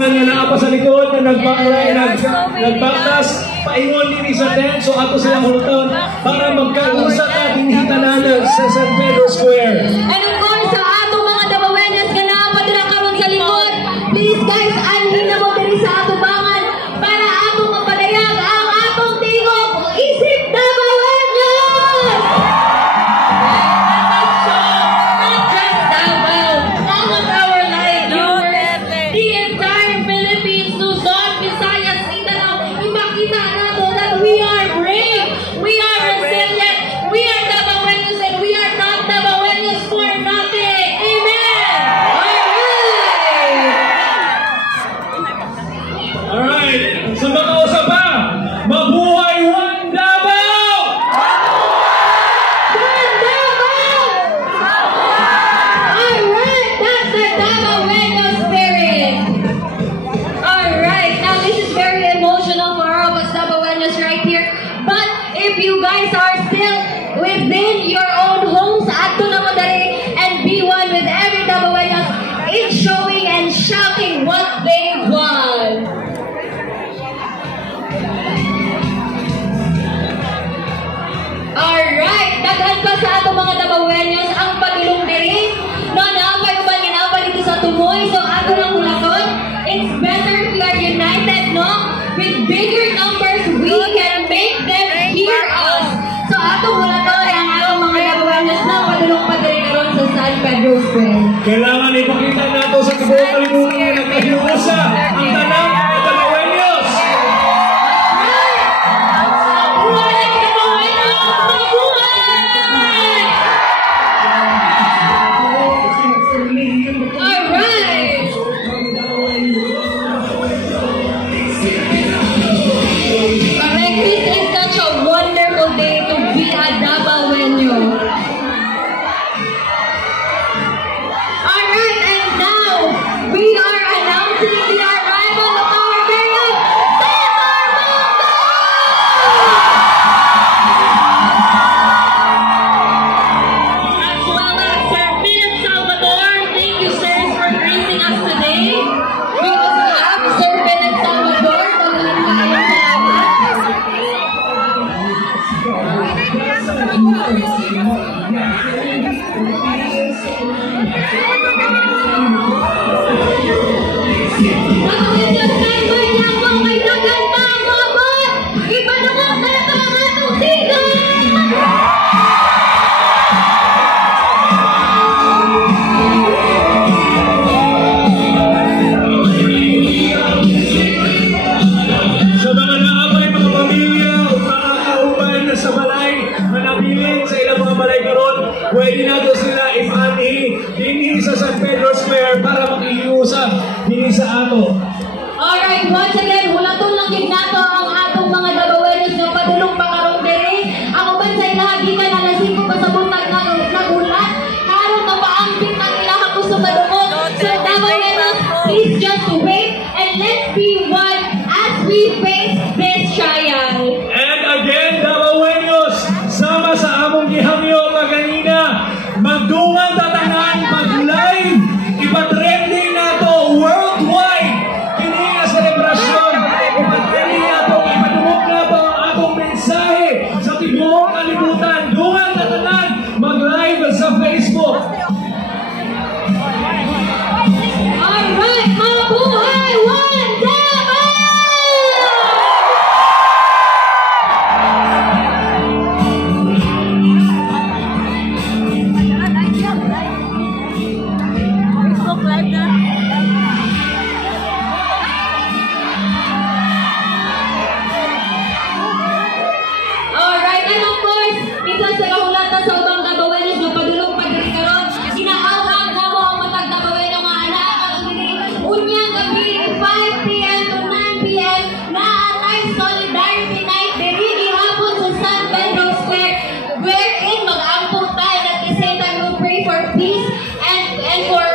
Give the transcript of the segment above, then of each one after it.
tanan nga naa pa sa likod na nagbaktas paingon din sa tent. So ato silang huluton para magkausap at hindi tananan sa San Pedro Square. And of course, sa atong mga Dabawenyas nga naa pa din karon sa likod, please guys, anhin na mo diri sa atubangan para atong mapadayag ang atong tingog Isip Dabawenyas! Not just Davao, all of our live viewers, the entire Philippines, Luzon, Visayas, Mindanao, ipakita nato that we are brave, we are resilient, we are Dabawenyas, and we are not Dabawenyas for nothing. Amen! Alright, sa makausap pa, mabuhay One Davao! One Davao! Alright, that's the Dabawenyas spirit. Alright, now this is very emotional for all of us Dabawenyas right here. But if you guys are still within your own homes, adto na mo dali and be one with every Dabawenyas in showing and shouting what they want. Alright, daghan pa sa ato mga Dabawenyas ang padulong diri. No, naapay uban nga naapay dito sa tumoy. So ato lang ulaton. It's better if we are united, no? With bigger numbers, we can make them hear us. So ato ulaton ang atong mga Dabawenyas na padulong pa diri karon sa San Pedro Square. Kailangan ipakita nato sa tibuok kalibutan na nagkahinusa ang tanang mga Dabawenyas. Pwede nato sila ipani dinhi sa San Pedro Square para makiusap dinhi sa ato. Alright, once again, hulaton lang gid nato ang atong mga Dabawenyas nga padulong pa karon diri. Ako man sa ilagi ka na nasiko pa sa buntag nagulat. Karon mapaambit ang ilang gusto madungog. So Dabawenyas, please just wait and let's be one as we face this trial. And again, Dabawenyas, sama sa among gihangyo kaganina, magdungan tatanan, mag-live, ipatrending nato worldwide. Kini nga selebrasyon, ipatrending nato, ipadumog nato ang atong mensahe sa tibuok kalibutan. Dungan tatanan, mag-live sa Facebook. Alright, mabuhay One Davao! Alright, and of course, isa sa kahulatan sa ubang Dabawenyas nga padulong pa diri karon, ginaawag na mo ang matag Dabawenyas nga anak ang diri unyang gabi 5 p.m. to 9 p.m. na live solidarity night diri gihapon sa San Pedro Square, wherein mag-ampong tayo at the same time we'll pray for peace and for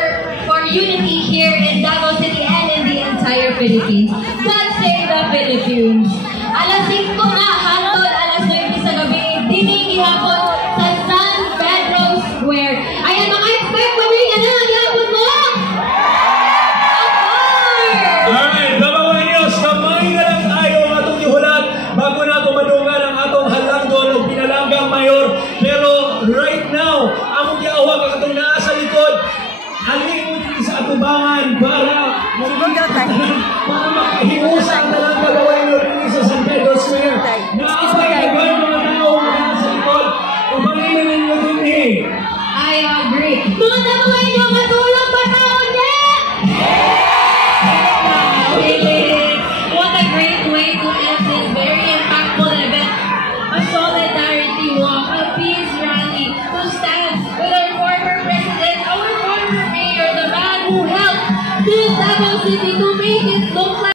unity here in Davao City and in the entire Philippines. God save the Philippines. Alas 5 na hangtod alas 9 sa gabi dinhi gihapon sa San Pedro Square. Ayan, mga expect pa rin yan na gihapon mo. Of course. Alright, Dabawenyos, kamay na lang tayo ang atong gihulat bago na ito madungan ang atong halangdon o pinalanggang mayor. Pero right now, among giawag ang atong naa sa likod. Halin mo din sa atubangan para makahiusa ang talang Dabawenyos din sa San Pedro Square. Naapay agad mga tao mga sa likod. Ubalin ninyo din eh. I agree. Mga Dabawenyos, matulog ba tao niya? What a great way to end this very impactful event. A solidarity walk, a peace rally to stand with our former president, our former mayor, the man who helped this Davao City